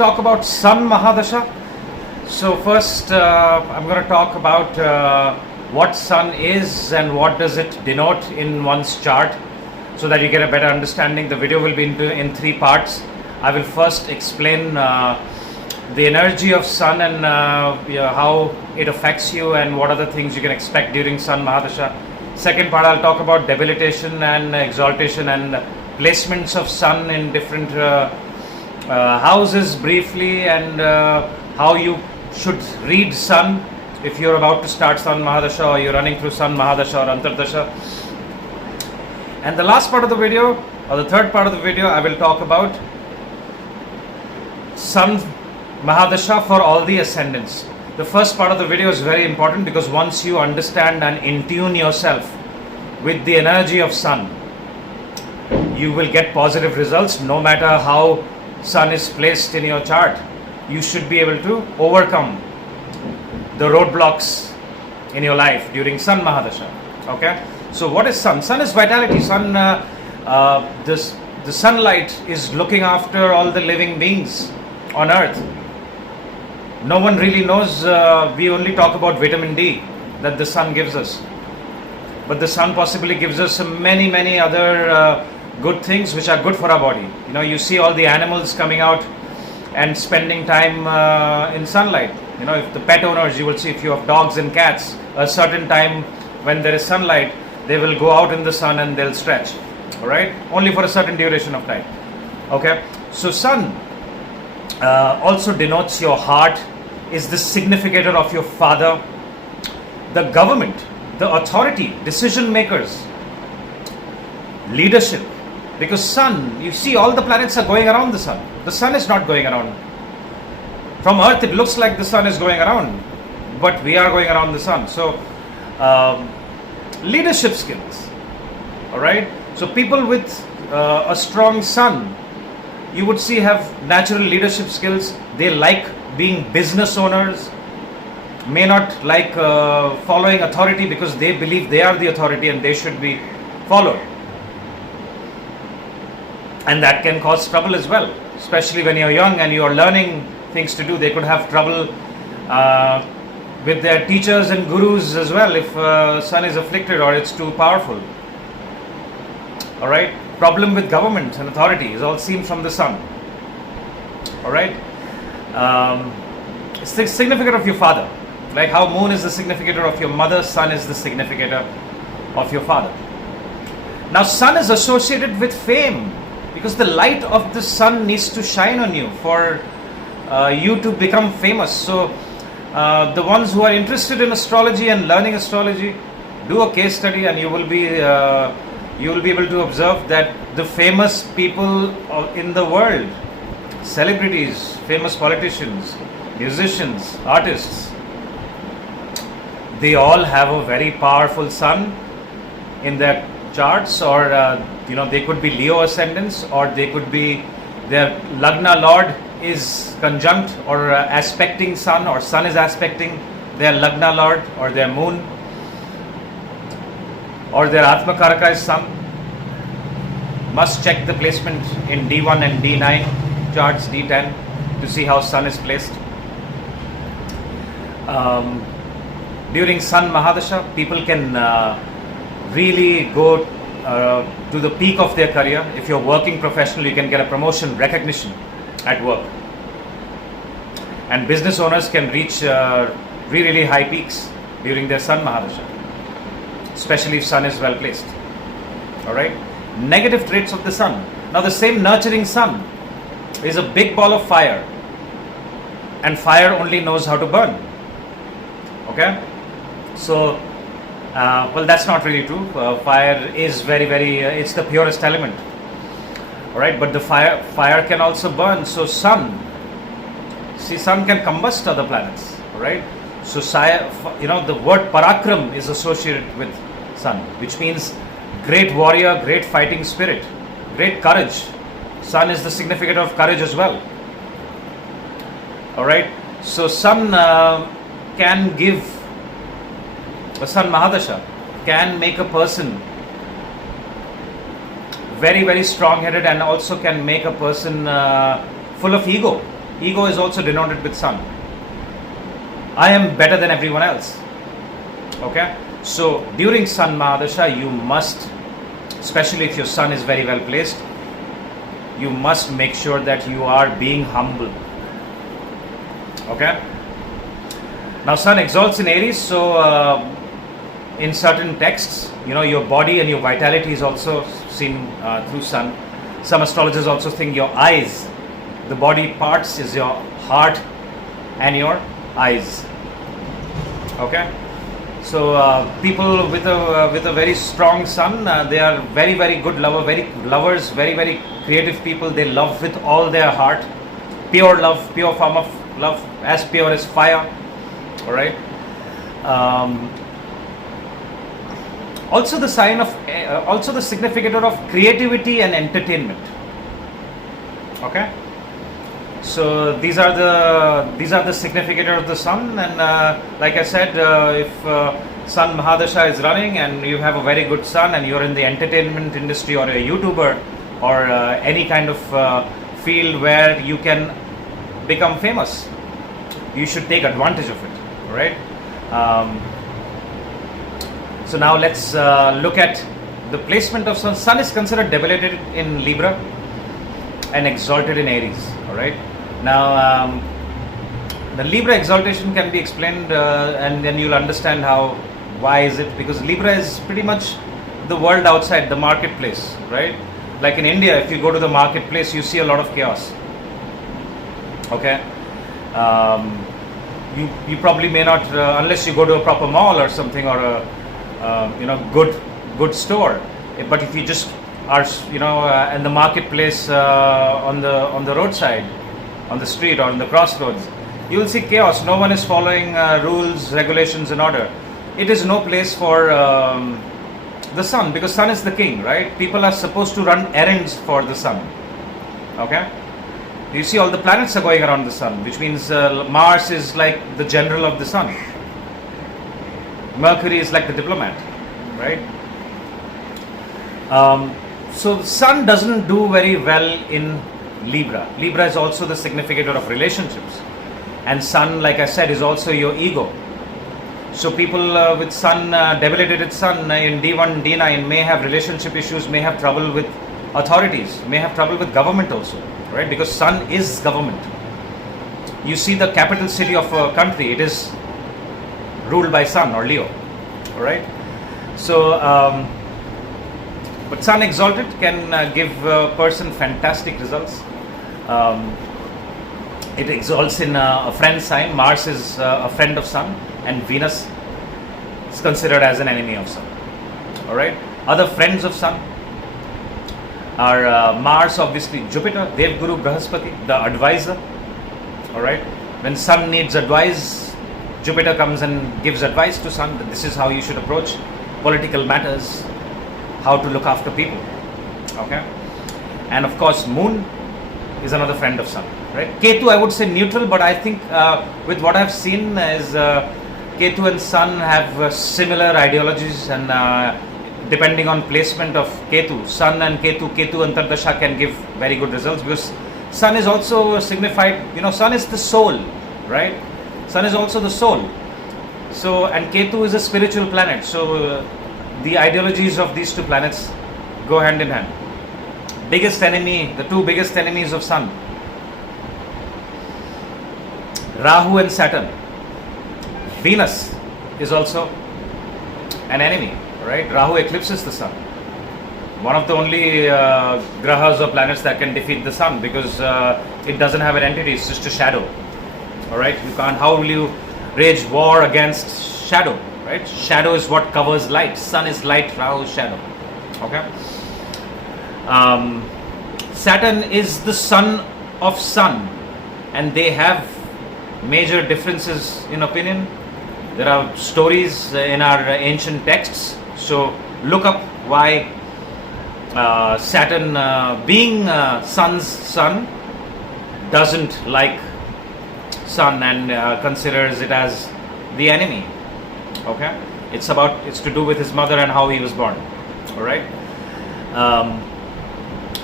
talk about Sun Mahadasha. So first I'm going to talk about what Sun is and what does it denote in one's chart, so that you get a better understanding. The video will be in three parts. I will first explain the energy of Sun and how it affects you and what are the things you can expect during Sun Mahadasha. Second part, I'll talk about debilitation and exaltation and placements of Sun in different houses briefly, and how you should read Sun if you're about to start Sun Mahadasha or you're running through Sun Mahadasha or Antardasha. And the last part of the video, or the third part of the video, I will talk about Sun Mahadasha for all the ascendants. The first part of the video is very important, because once you understand and intune yourself with the energy of Sun, you will get positive results no matter how Sun is placed in your chart. You should be able to overcome the roadblocks in your life during Sun Mahadasha. Okay? So what is Sun? Sun is vitality. Sun, the sunlight is looking after all the living beings on earth. No one really knows. We only talk about vitamin D that the sun gives us, but the sun possibly gives us many other good things which are good for our body. You know, you see all the animals coming out and spending time in sunlight. You know, if the pet owners, you will see, if you have dogs and cats, a certain time when there is sunlight, they will go out in the sun and they'll stretch. All right, only for a certain duration of time. Okay, so Sun also denotes your heart, is the significator of your father, the government, the authority, decision makers, leadership. Because Sun, you see, all the planets are going around the Sun. The Sun is not going around. From Earth, it looks like the Sun is going around, but we are going around the Sun. So, leadership skills. All right. So, people with a strong Sun, you would see, have natural leadership skills. They like being business owners, may not like following authority, because they believe they are the authority and they should be followed. And that can cause trouble as well, especially when you're young and you're learning things to do. They could have trouble with their teachers and gurus as well if Sun is afflicted or it's too powerful. All right. Problem with government and authority is all seen from the Sun. All right. It's the significator of your father. Like how Moon is the significator of your mother, Sun is the significator of your father. Now, Sun is associated with fame, because the light of the Sun needs to shine on you for you to become famous. So, the ones who are interested in astrology and learning astrology, do a case study, and you will be able to observe that the famous people in the world, celebrities, famous politicians, musicians, artists, they all have a very powerful Sun in their charts, or they could be Leo ascendants, or they could be their Lagna Lord is conjunct or aspecting Sun, or Sun is aspecting their Lagna Lord or their Moon, or their Atma Karaka is Sun. Must check the placement in D1 and D9 charts, D10, to see how Sun is placed. During Sun Mahadasha, people can really go to the peak of their career. If you're working professional, you can get a promotion, recognition at work. And business owners can reach really high peaks during their Sun Mahadasha, especially if Sun is well placed. All right. Negative traits of the Sun. Now, the same nurturing Sun is a big ball of fire, and fire only knows how to burn. Okay. So, well, that's not really true. Fire is very it's the purest element. All right, but the fire can also burn. So Sun can combust other planets. All right. So the word parakram is associated with Sun, which means great warrior, great fighting spirit, great courage. Sun is the significator of courage as well. All right. So Sun can give. A Sun Mahadasha can make a person very strong-headed, and also can make a person full of ego. Ego is also denoted with sun. I am better than everyone else. Okay? So during Sun Mahadasha, you must, especially if your sun is very well placed, you must make sure that you are being humble. Okay? Now sun exalts in Aries, so in certain texts, your body and your vitality is also seen through sun. Some astrologers also think your eyes, the body parts is your heart and your eyes. Okay? So people with a very strong sun, they are very, very good lovers, very, very creative people. They love with all their heart, pure love, pure form of love, as pure as fire. All right. Also the sign of, also the significator of creativity and entertainment. Okay. So these are the significator of the sun, and like I said, if Sun Mahadasha is running and you have a very good sun and you're in the entertainment industry or a YouTuber or any kind of field where you can become famous, you should take advantage of it, right? So now let's look at the placement of sun. Sun is considered debilitated in Libra and exalted in Aries, all right? Now, the Libra exaltation can be explained, and then you'll understand why is it, because Libra is pretty much the world outside, the marketplace, right? Like in India, if you go to the marketplace, you see a lot of chaos. Okay, you probably may not, unless you go to a proper mall or something, or a good store. But if you just are in the marketplace, on the roadside, on the street or on the crossroads, you will see chaos. No one is following rules, regulations and order. It is no place for the sun, because sun is the king, right? People are supposed to run errands for the sun. Okay, you see all the planets are going around the sun, which means Mars is like the general of the sun, Mercury is like the diplomat, right? So the sun doesn't do very well in Libra. Libra is also the significator of relationships, and sun, like I said, is also your ego. So people with sun, debilitated sun in D1, D9 may have relationship issues, may have trouble with authorities, may have trouble with government also, right? Because sun is government. You see the capital city of a country, it is ruled by sun or Leo, right? So but sun exalted can give a person fantastic results. It exalts in a friend sign. Mars is a friend of sun, and Venus is considered as an enemy of sun. All right. Other friends of sun are Mars, obviously Jupiter, Dev Guru Brahaspati, the advisor. All right. When sun needs advice, Jupiter comes and gives advice to sun that this is how you should approach political matters, how to look after people. Okay. And of course, moon is another friend of sun, right? Ketu, I would say neutral, but I think with what I've seen is Ketu and sun have similar ideologies, and depending on placement of Ketu, sun and Ketu Antardasha can give very good results, because sun is also signified, sun is the soul, right? Sun is also the soul. So, and Ketu is a spiritual planet, so the ideologies of these two planets go hand in hand. Biggest enemy, the two biggest enemies of sun, Rahu and Saturn. Venus is also an enemy, right? Rahu eclipses the sun. One of the only grahas or planets that can defeat the sun, because it doesn't have an entity, it's just a shadow. All right, you can't. How will you wage war against shadow? Right? Shadow is what covers light. Sun is light, Rahu is shadow. Okay. Saturn is the son of sun, and they have major differences in opinion. There are stories in our ancient texts. So look up why Saturn, being sun's son, doesn't like sun and considers it as the enemy. Okay, it's to do with his mother and how he was born. All right.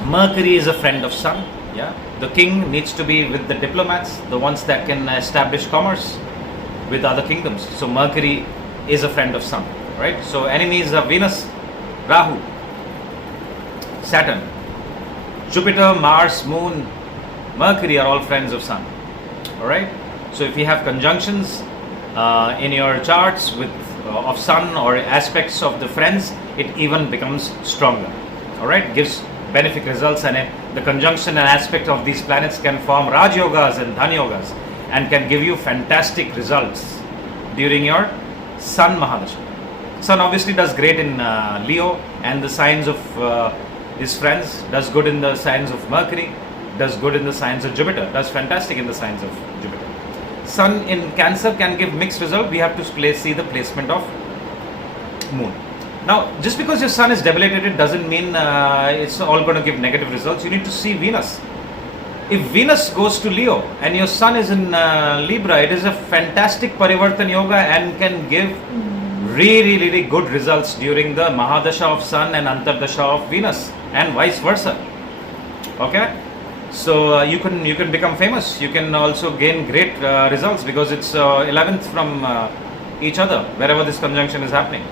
Mercury is a friend of sun. Yeah, the king needs to be with the diplomats, the ones that can establish commerce with other kingdoms. So Mercury is a friend of Sun, right? So enemies are Venus, Rahu, Saturn, Jupiter, Mars, Moon, Mercury are all friends of Sun. All right. So if you have conjunctions in your charts with of Sun or aspects of the friends, it even becomes stronger. All right. Gives benefic results, and the conjunction and aspect of these planets can form Raj Yogas and Dhan Yogas, and can give you fantastic results during your Sun Mahadasha. Sun obviously does great in Leo and the signs of his friends, does good in the signs of Mercury, does good in the signs of Jupiter, does fantastic in the signs of Jupiter. Sun in Cancer can give mixed result. We have to see the placement of Moon. Now, just because your Sun is debilitated doesn't mean it's all going to give negative results. You need to see Venus. If Venus goes to Leo and your Sun is in Libra, it is a fantastic Parivartan Yoga and can give really good results during the Mahadasha of Sun and Antardasha of Venus, and vice versa. Okay, so you can become famous. You can also gain great results because it's 11th from each other wherever this conjunction is happening.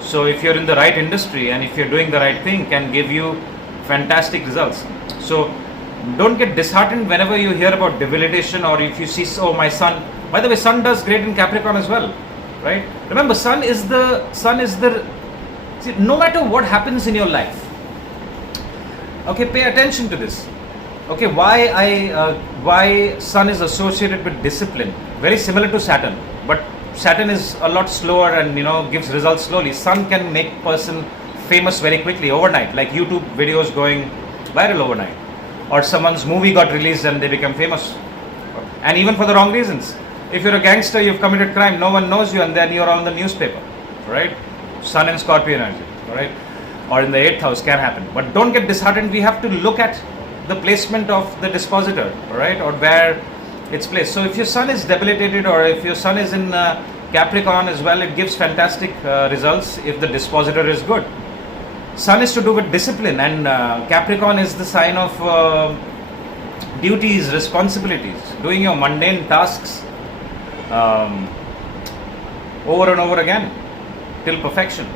So if you're in the right industry and if you're doing the right thing, can give you fantastic results. So don't get disheartened whenever you hear about debilitation, or if you see, oh, my Sun. By the way, Sun does great in Capricorn as well, right? Remember, Sun is the see, no matter what happens in your life. Okay, pay attention to this. Okay, why Sun is associated with discipline? Very similar to Saturn, but Saturn is a lot slower and gives results slowly. Sun can make person famous very quickly overnight, like YouTube videos going viral overnight, or someone's movie got released and they become famous, and even for the wrong reasons. If you're a gangster, you've committed crime, no one knows you, and then you're on the newspaper, right? Sun and Scorpio energy, right? Or in the 8th house can happen. But don't get disheartened. We have to look at the placement of the dispositor, right, or where it's placed. So if your Sun is debilitated, or if your Sun is in Capricorn as well, it gives fantastic results if the dispositor is good. Sun is to do with discipline, and Capricorn is the sign of duties, responsibilities, doing your mundane tasks over and over again till perfection.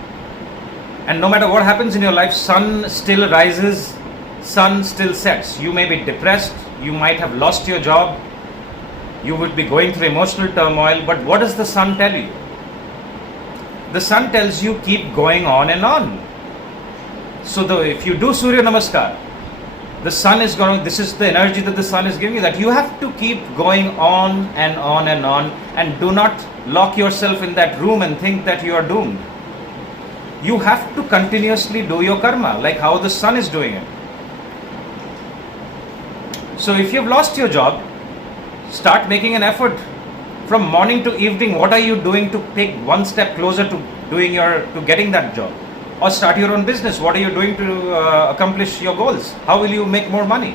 And no matter what happens in your life, Sun still rises, Sun still sets. You may be depressed, you might have lost your job, you would be going through emotional turmoil, but what does the Sun tell you? The Sun tells you keep going on and on. So if you do Surya Namaskar, the Sun is going to, this is the energy that the Sun is giving you, that you have to keep going on and on and on, and do not lock yourself in that room and think that you are doomed. You have to continuously do your karma, like how the Sun is doing it. So if you've lost your job, start making an effort. From morning to evening, what are you doing to take one step closer to getting that job? Or start your own business. What are you doing to accomplish your goals? How will you make more money?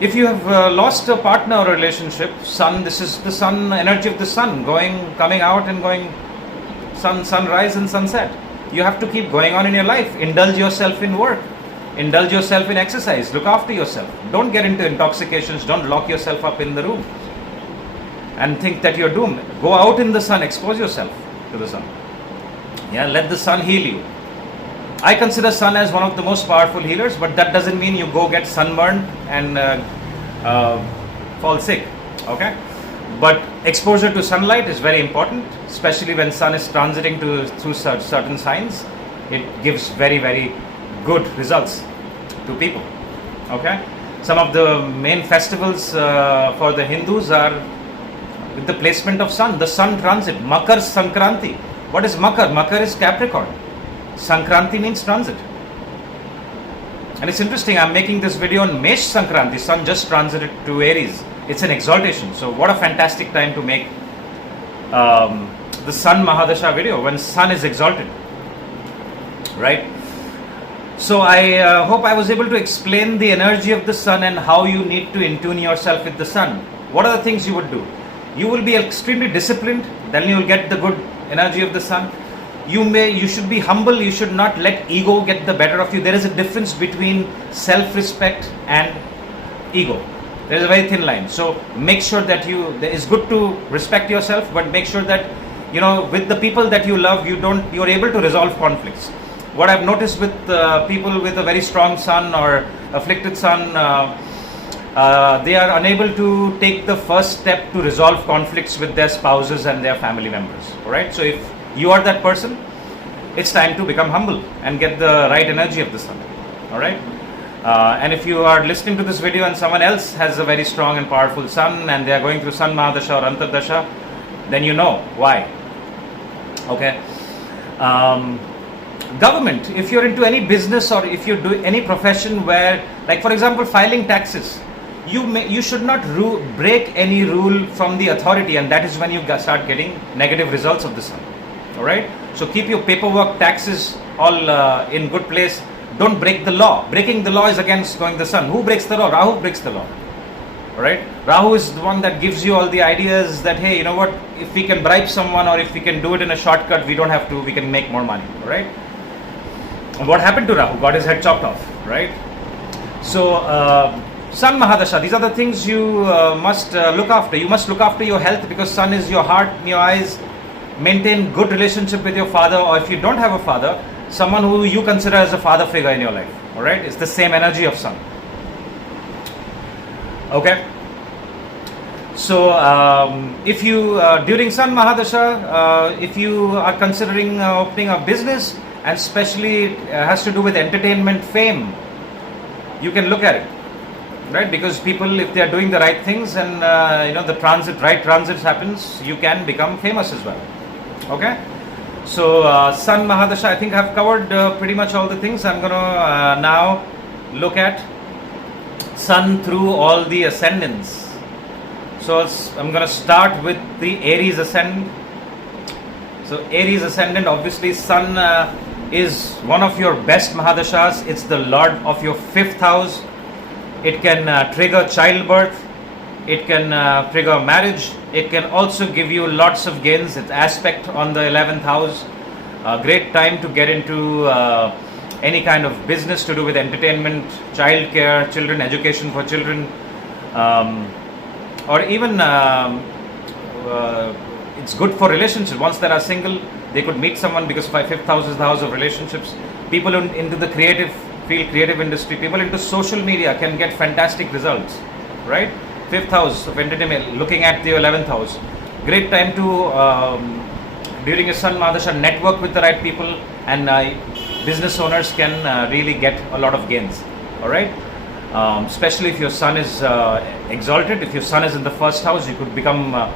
If you have lost a partner or relationship, Sun, this is the Sun, energy of the Sun, coming out and going, sunrise and sunset. You have to keep going on in your life. Indulge yourself in work. Indulge yourself in exercise. Look after yourself. Don't get into intoxications. Don't lock yourself up in the room and think that you're doomed. Go out in the sun. Expose yourself to the sun. Yeah, let the Sun heal you. I consider Sun as one of the most powerful healers, but that doesn't mean you go get sunburned and fall sick. Okay? But exposure to sunlight is very important, especially when Sun is transiting through certain signs. It gives very good results to people. Okay? Some of the main festivals for the Hindus are with the placement of Sun. The Sun transit, Makar Sankranti. What is Makar? Makar is Capricorn. Sankranti means transit. And it's interesting, I'm making this video on Mesh Sankranti. Sun just transited to Aries. It's an exaltation. So what a fantastic time to make the Sun Mahadasha video when Sun is exalted. Right? So I hope I was able to explain the energy of the Sun and how you need to intune yourself with the Sun. What are the things you would do? You will be extremely disciplined, then you will get the good energy of the Sun. You should be humble. You should not let ego get the better of you. There is a difference between self-respect and ego. There is a very thin line. So make sure that it's good to respect yourself, but make sure that with the people that you love, you're able to resolve conflicts. What I've noticed with people with a very strong sun or afflicted sun, they are unable to take the first step to resolve conflicts with their spouses and their family members. All right. So if you are that person, it's time to become humble and get the right energy of the sun. All right. And if you are listening to this video and someone else has a very strong and powerful sun and they are going through sun Mahadasha or Antardasha, then you know why. Okay. Government, if you're into any business or if you do any profession where, like for example, filing taxes, you should not break any rule from the authority, and that is when you start getting negative results of the sun. All right. So keep your paperwork, taxes all in good place. Don't break the law. Breaking the law is against going the sun. Who breaks the law? Rahu breaks the law. All right. Rahu is the one that gives you all the ideas that, hey, you know what? If we can bribe someone or if we can do it in a shortcut, we don't have to. We can make more money. All right. And what happened to Rahu? Got his head chopped off. Right. So Sun Mahadasha. These are the things you must look after. You must look after your health because sun is your heart and your eyes. Maintain good relationship with your father, or if you don't have a father, someone who you consider as a father figure in your life. All right, it's the same energy of sun. Okay. So if you during sun Mahadasha, if you are considering opening a business, and especially has to do with entertainment, fame, you can look at it, right? Because people, if they are doing the right things and the right transit happens, you can become famous as well. Okay. So sun Mahadasha, I think I've covered pretty much all the things. I'm gonna now look at sun through all the ascendants. So I'm gonna start with the Aries ascendant. So Aries ascendant, obviously sun is one of your best Mahadashas. It's the lord of your 5th house. It can trigger childbirth. It can trigger marriage. It can also give you lots of gains. Its aspect on the 11th house. A great time to get into any kind of business to do with entertainment, childcare, children, education for children, or even it's good for relationships. Once they are single, they could meet someone because 5th house is the house of relationships. People into the creative field, creative industry, people into social media can get fantastic results, right? 5th house of entertainment, looking at the 11th house. Great time to, during a sun Mahadasha, network with the right people, and business owners can really get a lot of gains. All right. Especially if your sun is exalted, if your sun is in the 1st house, you could become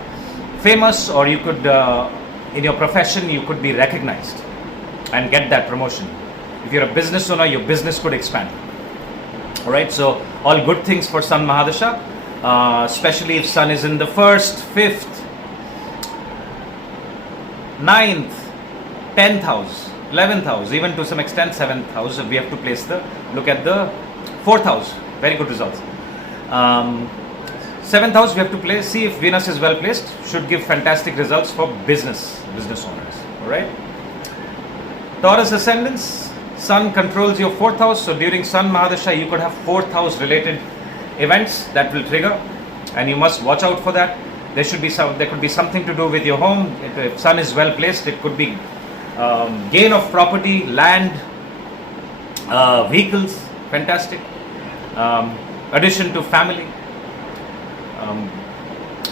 famous, or you could, in your profession, you could be recognized and get that promotion. If you're a business owner, your business could expand. All right. So all good things for sun Mahadasha. Especially if sun is in the 1st, 5th, 9th, 10th house, 11th house, even to some extent 7th house. We have to look at the 4th house. Very good results. 7th house we have to see if Venus is well placed. Should give fantastic results for business owners. All right. Taurus ascendants. Sun controls your 4th house. So during sun Mahadasha, you could have 4th house related events that will trigger, and you must watch out for that. There could be something to do with your home. If sun is well placed, it could be gain of property, land, vehicles, fantastic. Addition to family.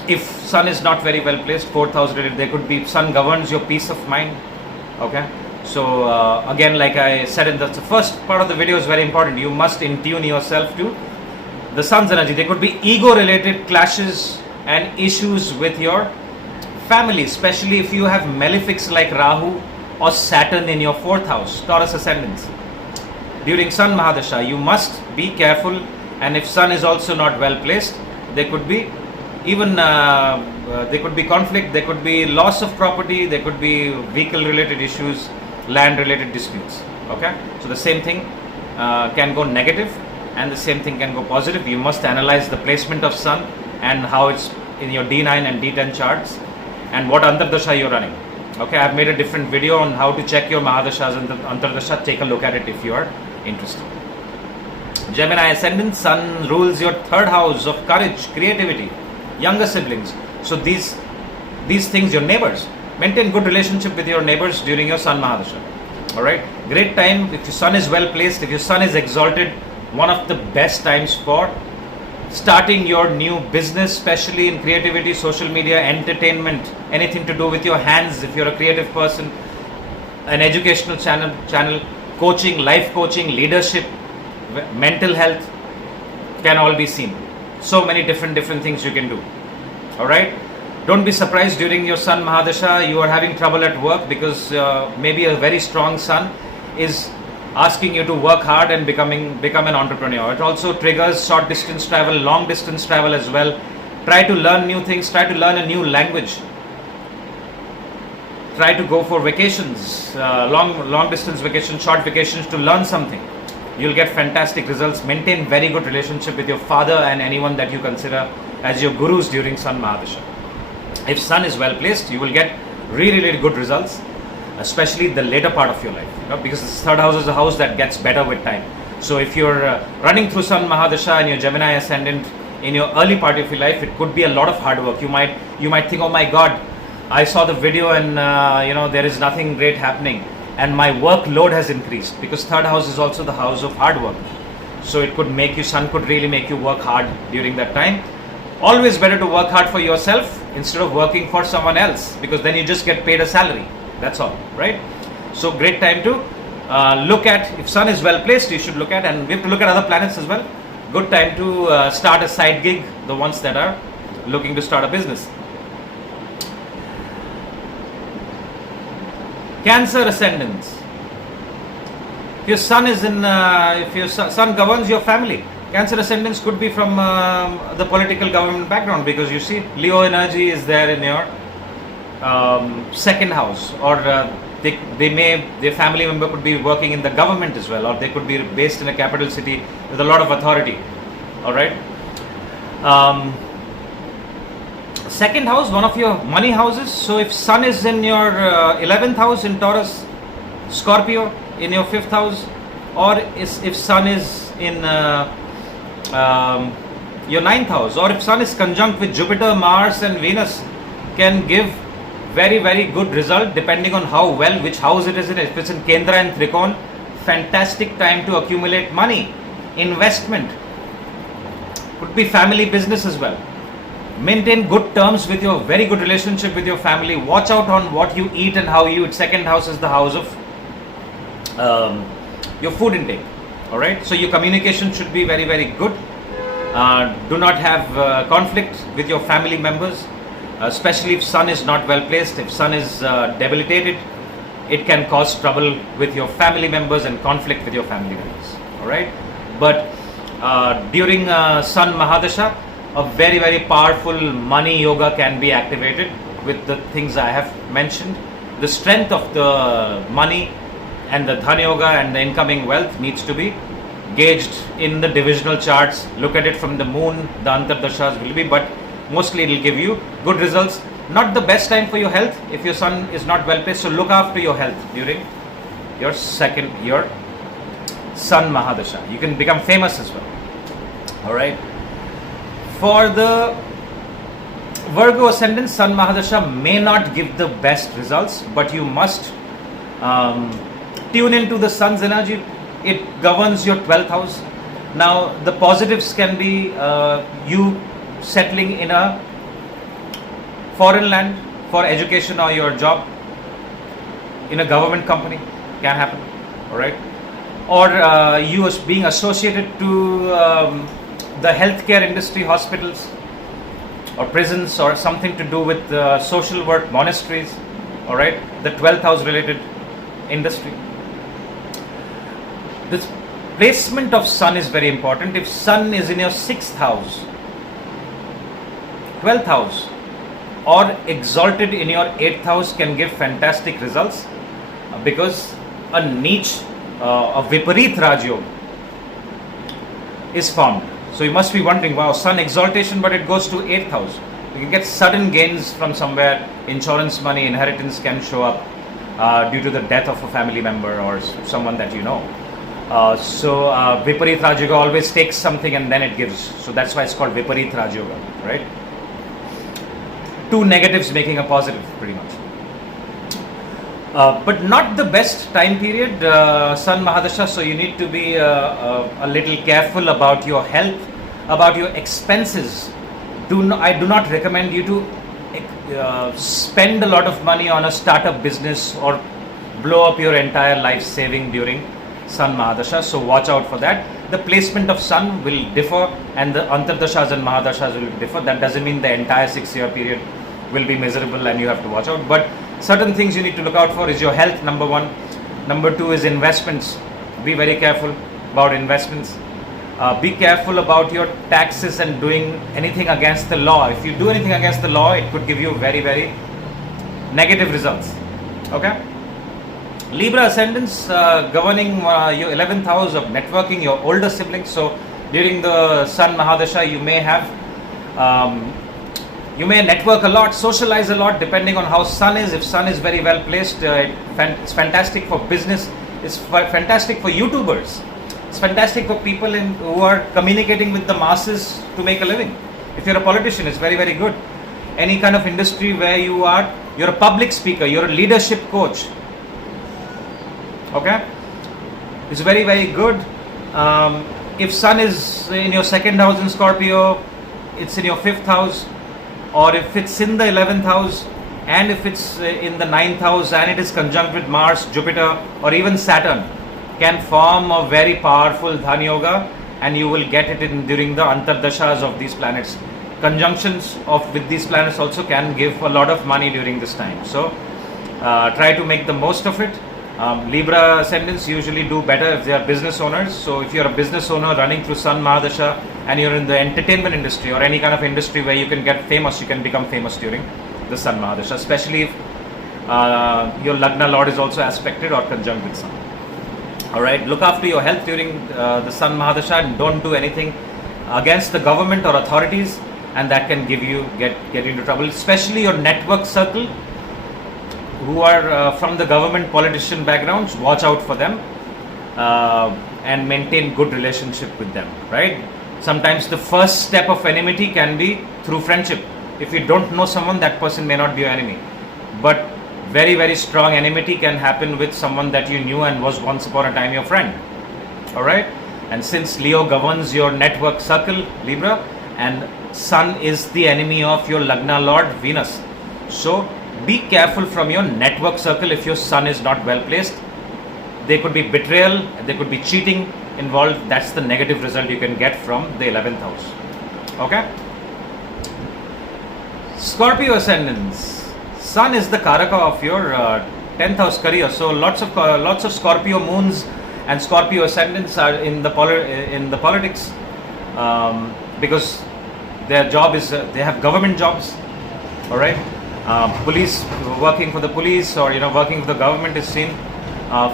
If sun is not very well placed, 4th house related, there could be sun governs your peace of mind. Okay. So again, like I said in the first part of the video, is very important. You must in tune yourself to the sun's energy. There could be ego related clashes and issues with your family, especially if you have malefics like Rahu or Saturn in your 4th house, Taurus ascendants. During sun Mahadasha, you must be careful, and if sun is also not well placed, there could be even there could be conflict, there could be loss of property, there could be vehicle related issues, land related disputes. Okay, so the same thing can go negative, and the same thing can go positive. You must analyze the placement of sun and how it's in your D9 and D10 charts, and what Antardasha you're running. Okay, I've made a different video on how to check your Mahadashas and the Antardasha. Take a look at it if you are interested. Gemini Ascendant, Sun rules your third house of courage, creativity, younger siblings. So these things, your neighbors. Maintain good relationship with your neighbors during your Sun Mahadasha. Alright, great time if your Sun is well placed, if your Sun is exalted, one of the best times for starting your new business, especially in creativity, social media, entertainment, anything to do with your hands if you're a creative person, an educational channel, coaching, life coaching, leadership, mental health can all be seen. So many different things you can do. Alright, don't be surprised during your Sun Mahadasha you are having trouble at work because maybe a very strong Sun is asking you to work hard and become an entrepreneur. It also triggers short distance travel, long distance travel as well. Try to learn new things, try to learn a new language. Try to go for vacations, long distance vacations, short vacations to learn something. You'll get fantastic results. Maintain very good relationship with your father and anyone that you consider as your gurus during Sun Mahadasha. If Sun is well placed, you will get really good results, especially the later part of your life, because the third house is a house that gets better with time. So if you're running through Sun Mahadasha and your Gemini Ascendant in your early part of your life, it could be a lot of hard work. You might think, oh my God, I saw the video and there is nothing great happening, and my workload has increased, because third house is also the house of hard work. So it could make you, Sun could really make you work hard during that time. Always better to work hard for yourself instead of working for someone else, because then you just get paid a salary. That's all, right? So great time to look at, if Sun is well placed, you should look at, and we have to look at other planets as well. Good time to start a side gig, the ones that are looking to start a business. Cancer Ascendants. If your Sun is in, if your Sun governs your family, Cancer Ascendants could be from the political government background, because you see Leo energy is there in your second house, or their family member could be working in the government as well, or they could be based in a capital city with a lot of authority. All right. Second house, one of your money houses. So if Sun is in your 11th house in Taurus, Scorpio in your 5th house, or if Sun is in your 9th house, or if Sun is conjunct with Jupiter, Mars and Venus, can give very good result depending on how well, which house it is in. If it's in Kendra and Trikon, fantastic time to accumulate money, investment, could be family business as well. Maintain good terms with your, very good relationship with your family. Watch out on what you eat and how you eat. Second house is the house of your food intake. All right, so your communication should be very good. Do not have conflict with your family members, especially if Sun is not well placed. If Sun is debilitated, it can cause trouble with your family members and conflict with your family members. All right, but during Sun Mahadasha, a very powerful money yoga can be activated with the things I have mentioned. The strength of the money and the Dhan yoga and the incoming wealth needs to be gauged in the divisional charts. Look at it from the moon, the Antardashas will be, but mostly it will give you good results. Not the best time for your health if your Sun is not well placed, so look after your health during your Sun Mahadasha. You can become famous as well. Alright. For the Virgo Ascendant, Sun Mahadasha may not give the best results, but you must tune into the Sun's energy. It governs your 12th house. Now the positives can be you settling in a foreign land for education or your job, in a government company can happen. Alright, or you being associated to the healthcare industry, hospitals or prisons, or something to do with social work, monasteries. All right, the 12th house related industry. This placement of Sun is very important. If Sun is in your 6th house, 12th house, or exalted in your 8th house, can give fantastic results, because a niche, a Viparit Rajyog is formed. So you must be wondering, wow, Sun exaltation, but it goes to 8th house. You can get sudden gains from somewhere. Insurance money, inheritance can show up due to the death of a family member or someone that you know. Viparit Raj Yoga always takes something and then it gives. So that's why it's called Viparit Raj Yoga, right? Two negatives making a positive, pretty much. But not the best time period, Sun Mahadasha, so you need to be a little careful about your health, about your expenses. I do not recommend you to spend a lot of money on a startup business or blow up your entire life saving during Sun Mahadasha, so watch out for that. The placement of Sun will differ and the Antardashas and Mahadashas will differ. That doesn't mean the entire 6-year period will be miserable and you have to watch out. But certain things you need to look out for is your health, number one. Number two is investments. Be very careful about investments. Be careful about your taxes and doing anything against the law. If you do anything against the law, it could give you very, very negative results. Okay? Libra ascendants governing your 11th house of networking, your older siblings. So during the Sun Mahadasha, you may have you may network a lot, socialize a lot, depending on how Sun is. If Sun is very well placed, it's fantastic for business. It's fantastic for YouTubers. It's fantastic for people who are communicating with the masses to make a living. If you're a politician, it's very, very good. Any kind of industry where you're a public speaker, you're a leadership coach. Okay? It's very, very good. If Sun is in your 2nd house in Scorpio, it's in your 5th house. Or if it's in the 11th house and if it's in the 9th house and it is conjunct with Mars, Jupiter or even Saturn, can form a very powerful Dhan Yoga, and you will get it during the Antardashas of these planets. Conjunctions with these planets also can give a lot of money during this time. So try to make the most of it. Libra ascendants usually do better if they are business owners. So if you're a business owner running through Sun Mahadasha and you're in the entertainment industry or any kind of industry where you can get famous, you can become famous during the Sun Mahadasha, especially if your Lagna Lord is also aspected or conjunct with Sun. Alright, look after your health during the Sun Mahadasha and don't do anything against the government or authorities, and that can get into trouble, especially your network circle who are from the government politician backgrounds. Watch out for them and maintain good relationship with them, right? Sometimes the first step of enmity can be through friendship. If you don't know someone, that person may not be your enemy, but very, very strong enmity can happen with someone that you knew and was once upon a time your friend. Alright? And since Leo governs your network circle, Libra, and Sun is the enemy of your Lagna Lord, Venus. So be careful from your network circle if your Sun is not well placed. There could be betrayal, there could be cheating involved. That's the negative result you can get from the 11th house. Okay? Scorpio ascendants. Sun is the Karaka of your 10th house career. So lots of Scorpio moons and Scorpio ascendants are in the politics because their job is they have government jobs. All right. Police, working for the police or working for the government is seen.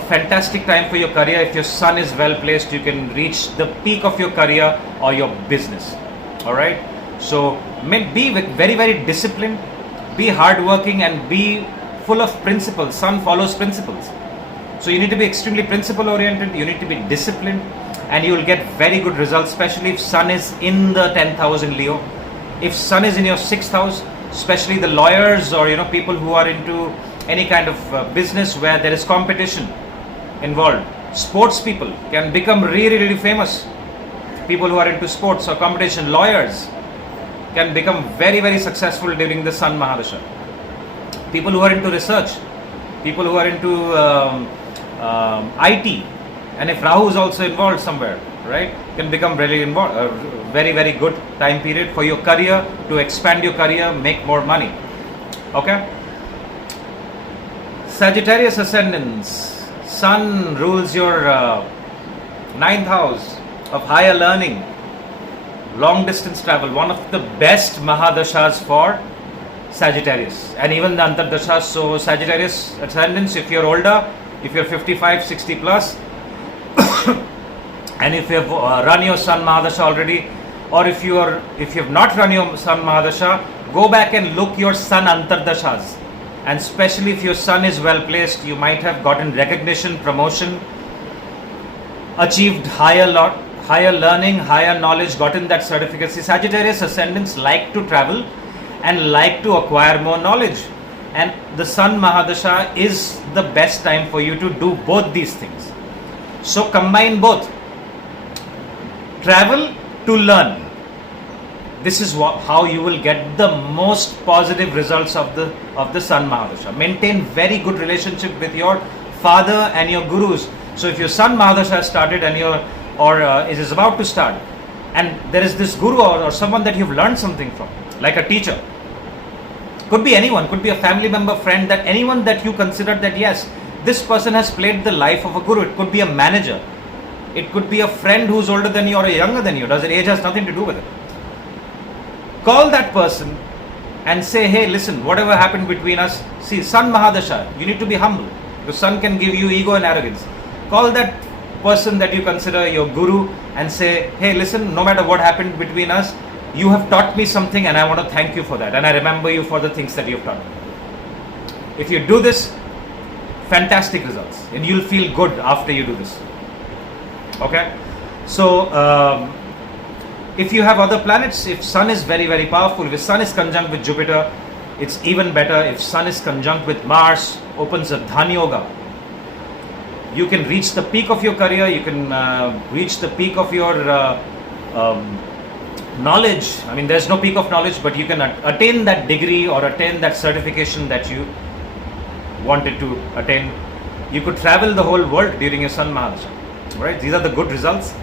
Fantastic time for your career. If your Sun is well placed, you can reach the peak of your career or your business. All right. So be very, very disciplined, be hardworking, and be full of principles. Sun follows principles. So you need to be extremely principle oriented. You need to be disciplined, and you will get very good results, especially if Sun is in the 10th house in Leo. If Sun is in your 6th house, especially the lawyers or people who are into any kind of business where there is competition involved. Sports people can become really, really famous. People who are into sports or competition, lawyers can become very, very successful during the Sun Mahadasha. People who are into research, people who are into IT, and if Rahu is also involved somewhere, right, can become really involved. Very, very good time period for your career, to expand your career, make more money. Okay? Sagittarius ascendants. Sun rules your 9th house of higher learning, long distance travel. One of the best Mahadashas for Sagittarius, and even the Antardashas. So Sagittarius ascendants, if you're older, if you're 55, 60 plus, and if you've run your Sun Mahadasha already, or if you have not run your Sun Mahadasha, go back and look your Sun Antardashas. And especially if your Sun is well placed, you might have gotten recognition, promotion, achieved higher learning, higher knowledge, gotten that certificate. See, Sagittarius ascendants like to travel and like to acquire more knowledge. And the Sun Mahadasha is the best time for you to do both these things. So combine both. Travel to learn. This is how you will get the most positive results of the Sun Mahadasha. Maintain very good relationship with your father and your gurus. So if your Sun Mahadasha has started and it is about to start, and there is this guru or someone that you've learned something from, like a teacher, could be anyone, could be a family member, friend, that anyone that you consider that yes, this person has played the life of a guru. It could be a manager, it could be a friend who's older than you or younger than you. Age has nothing to do with it. Call that person and say, hey, listen, whatever happened between us, see, Sun Mahadasha, you need to be humble. The Sun can give you ego and arrogance. Call that person that you consider your guru and say, hey, listen, no matter what happened between us, you have taught me something and I want to thank you for that. And I remember you for the things that you've taught me. If you do this, fantastic results. And you'll feel good after you do this. Okay? So, if you have other planets, if Sun is very, very powerful, if Sun is conjunct with Jupiter, it's even better. If Sun is conjunct with Mars, opens a Dhan Yoga. You can reach the peak of your career, you can reach the peak of your knowledge. I mean, there's no peak of knowledge, but you can attain that degree or attain that certification that you wanted to attain. You could travel the whole world during your Sun Mahadasha. Right? These are the good results.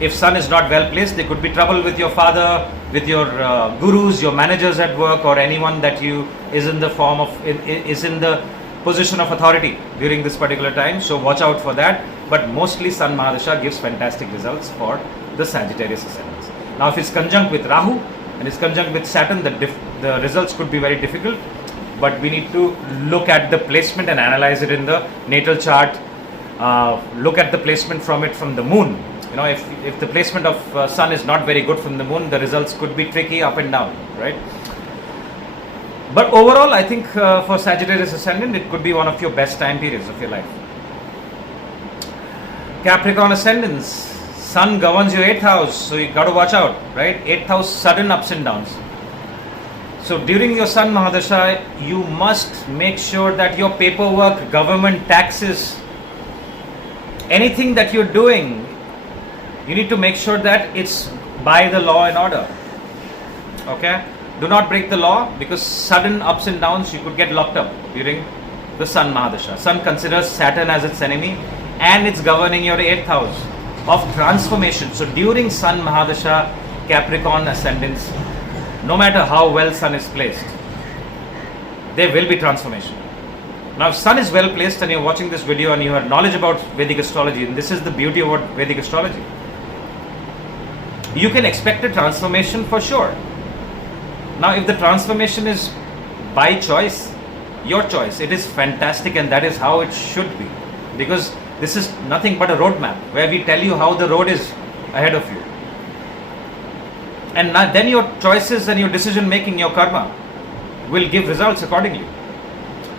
If Sun is not well placed, there could be trouble with your father, with your gurus, your managers at work, or anyone that is in the position of authority during this particular time. So watch out for that. But mostly Sun Mahadasha gives fantastic results for the Sagittarius ascendants. Now, if it's conjunct with Rahu and it's conjunct with Saturn, the results could be very difficult. But we need to look at the placement and analyze it in the natal chart. Look at the placement from the moon. You know, if the placement of Sun is not very good from the moon, the results could be tricky up and down, right? But overall, I think for Sagittarius ascendant, it could be one of your best time periods of your life. Capricorn ascendants, Sun governs your 8th house, so you got to watch out, right? 8th house, sudden ups and downs. So during your Sun Mahadasha, you must make sure that your paperwork, government, taxes, anything that you're doing, you need to make sure that it's by the law and order. Okay? Do not break the law, because sudden ups and downs, you could get locked up during the Sun Mahadasha. Sun considers Saturn as its enemy, and it's governing your 8th house of transformation. So during Sun Mahadasha, Capricorn ascendants, no matter how well Sun is placed, there will be transformation. Now, if Sun is well placed and you're watching this video and you have knowledge about Vedic astrology, and this is the beauty about Vedic astrology, you can expect a transformation for sure. Now, if the transformation is by choice, your choice, it is fantastic, and that is how it should be. Because this is nothing but a roadmap where we tell you how the road is ahead of you. And then your choices and your decision making, your karma, will give results accordingly.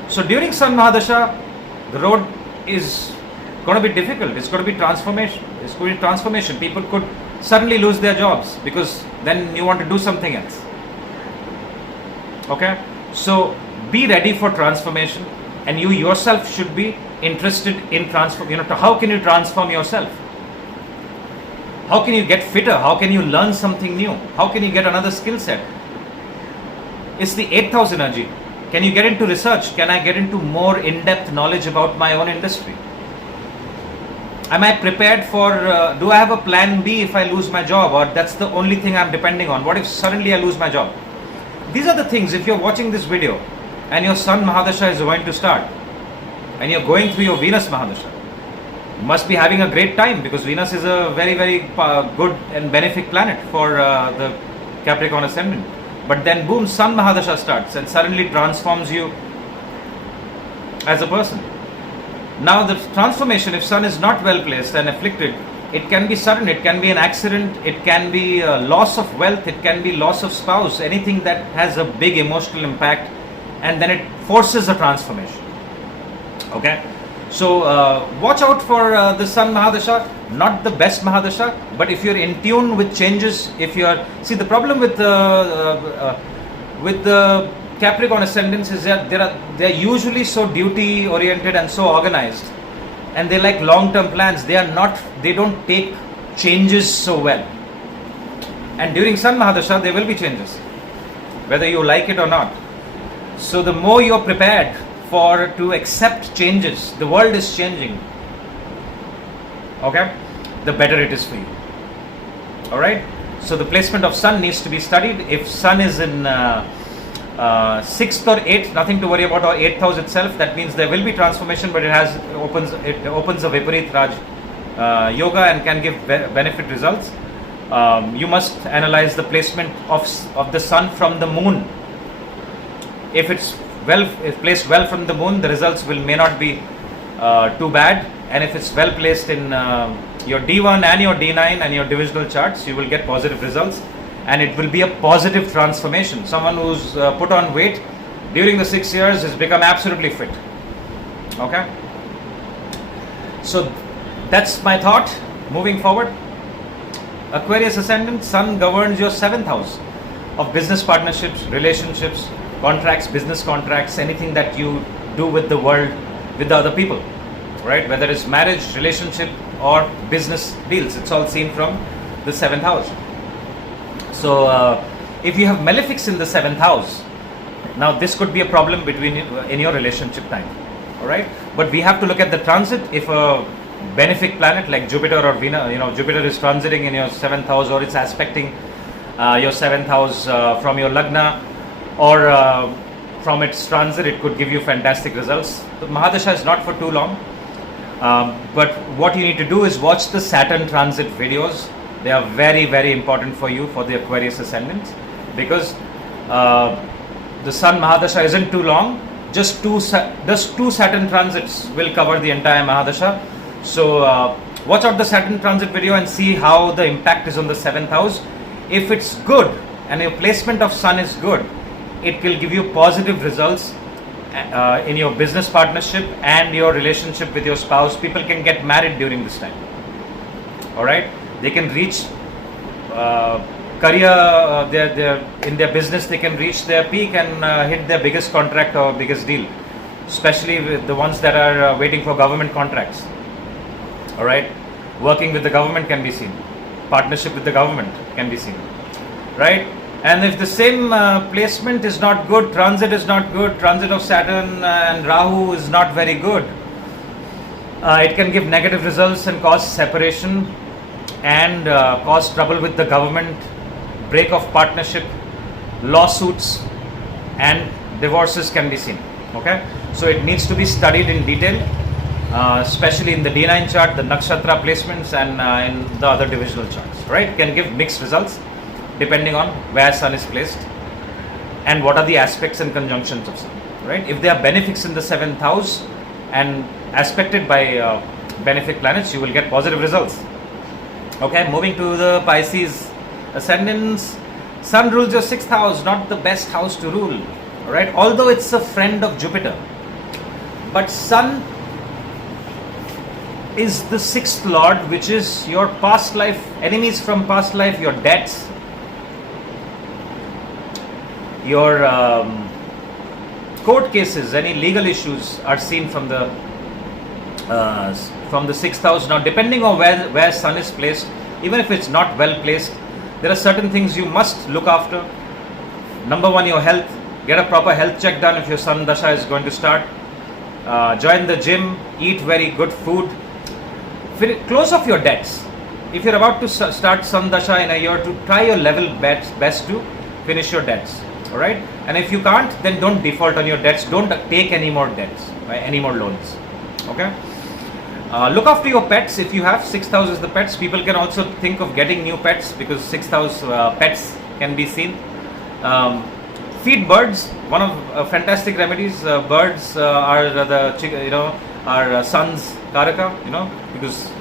So during Sun Mahadasha, the road is going to be difficult. It's going to be transformation. It's going to be transformation. People could suddenly lose their jobs because then you want to do something else. Okay? So be ready for transformation, and you yourself should be interested in how can you transform yourself? How can you get fitter? How can you learn something new? How can you get another skill set? It's the 8th house energy. Can you get into research? Can I get into more in-depth knowledge about my own industry? Am I prepared for, do I have a plan B if I lose my job, or that's the only thing I'm depending on? What if suddenly I lose my job? These are the things, if you're watching this video and your Sun Mahadasha is going to start and you're going through your Venus Mahadasha, you must be having a great time, because Venus is a very, very good and benefic planet for the Capricorn ascendant. But then boom, Sun Mahadasha starts and suddenly transforms you as a person. Now the transformation, if Sun is not well placed and afflicted, It can be sudden, it can be an accident, it can be loss of wealth, it can be loss of spouse, anything that has a big emotional impact, and then it forces a transformation. Okay, so watch out for the Sun Mahadasha, not the best Mahadasha, but if you're in tune with changes, if you're, see the problem with the Capricorn ascendants is that they're usually so duty oriented and so organized, and they like long-term plans. They don't take changes so well. And during Sun Mahadasha, there will be changes, whether you like it or not. So the more you're prepared to accept changes, the world is changing, okay, the better it is for you. Alright, so the placement of Sun needs to be studied. If Sun is in 6th or 8th, nothing to worry about, or 8th house itself, that means there will be transformation, but it opens a Viparit Raj yoga and can give benefit results. You must analyze the placement of the Sun from the Moon. If placed well from the Moon, the results may not be too bad, and if it's well placed in your D1 and your D9 and your divisional charts, you will get positive results, and it will be a positive transformation. Someone who's put on weight during the 6 years has become absolutely fit. Okay, so that's my thought moving forward. Aquarius ascendant, Sun governs your 7th house of business partnerships, relationships, contracts, business contracts, anything that you do with the world, with the other people, right? Whether it's marriage, relationship, or business deals, it's all seen from the 7th house. So if you have malefics in the 7th house, now this could be a problem in your relationship time, all right? But we have to look at the transit. If a benefic planet like Jupiter or Venus, Jupiter is transiting in your 7th house, or it's aspecting your 7th house from your Lagna, or from its transit, it could give you fantastic results. The Mahadasha is not for too long, but what you need to do is watch the Saturn transit videos. They are very, very important for you, for the Aquarius ascendants, because the Sun Mahadasha isn't too long. Just two Saturn transits will cover the entire Mahadasha. So watch out the Saturn transit video and see how the impact is on the 7th house. If it's good and your placement of Sun is good, it will give you positive results in your business partnership and your relationship with your spouse. People can get married during this time. All right, they can reach career, in their business. They can reach their peak and hit their biggest contract or biggest deal, especially with the ones that are waiting for government contracts. All right, working with the government can be seen. Partnership with the government can be seen. Right. And if the same placement is not good, transit is not good, transit of Saturn and Rahu is not very good, it can give negative results and cause separation and cause trouble with the government, break of partnership, lawsuits, and divorces can be seen. Okay, so it needs to be studied in detail, especially in the D9 chart, the Nakshatra placements, and in the other divisional charts. Right, it can give mixed results depending on where Sun is placed and what are the aspects and conjunctions of Sun. Right, if there are benefics in the 7th house and aspected by benefic planets, you will get positive results. Okay, moving to the Pisces ascendants. Sun rules your 6th house, not the best house to rule. Right, although it's a friend of Jupiter, but Sun is the 6th lord, which is your past life, enemies from past life, your debts, your court cases, any legal issues are seen from the 6th house. Now, depending on where Sun is placed, even if it's not well placed, there are certain things you must look after. Number one, your health. Get a proper health check done if your Sun Dasha is going to start. Join the gym, eat very good food. Close off your debts. If you're about to start Sun Dasha in a year, to try your level best to finish your debts. Alright, and if you can't, then don't default on your debts. Don't take any more debts, any more loans. Okay, look after your pets. If you have 6th house as the pets, people can also think of getting new pets, because 6th house pets can be seen. Feed birds. One of fantastic remedies. Birds are the our Sun's karaka, because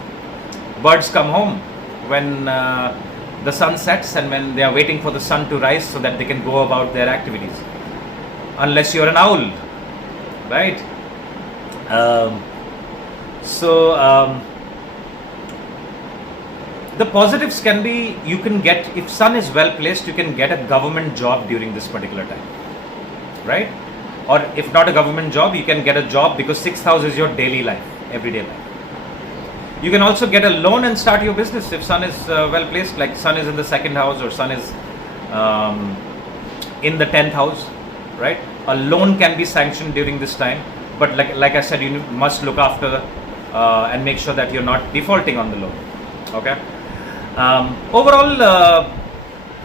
Birds come home when the sun sets and when they are waiting for the sun to rise so that they can go about their activities. Unless you're an owl, right? The positives can be, you can get, if sun is well placed, you can get a government job during this particular time, right? Or if not a government job, you can get a job because 6th house is your daily life, everyday life. You can also get a loan and start your business if sun is well placed, like sun is in the 2nd house or sun is in the 10th house, right? A loan can be sanctioned during this time, but like I said, you must look after and make sure that you're not defaulting on the loan, okay? Overall,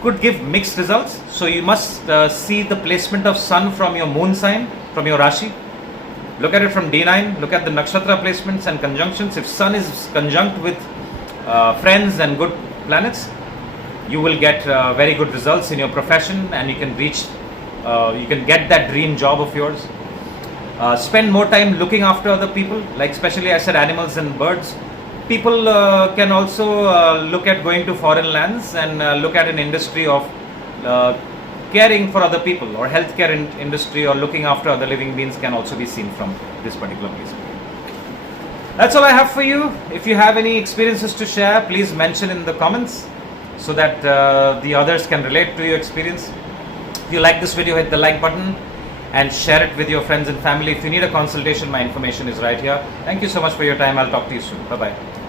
could give mixed results. So you must see the placement of sun from your moon sign, from your Rashi. Look at it from D9, look at the Nakshatra placements and conjunctions. If sun is conjunct with friends and good planets, you will get very good results in your profession and you can reach, you can get that dream job of yours. Spend more time looking after other people, like especially I said animals and birds. People can also look at going to foreign lands and look at an industry of caring for other people, or healthcare industry, or looking after other living beings can also be seen from this particular place. That's all I have for you. If you have any experiences to share, please mention in the comments so that the others can relate to your experience. If you like this video, hit the like button and share it with your friends and family. If you need a consultation, my information is right here. Thank you so much for your time. I'll talk to you soon. Bye-bye.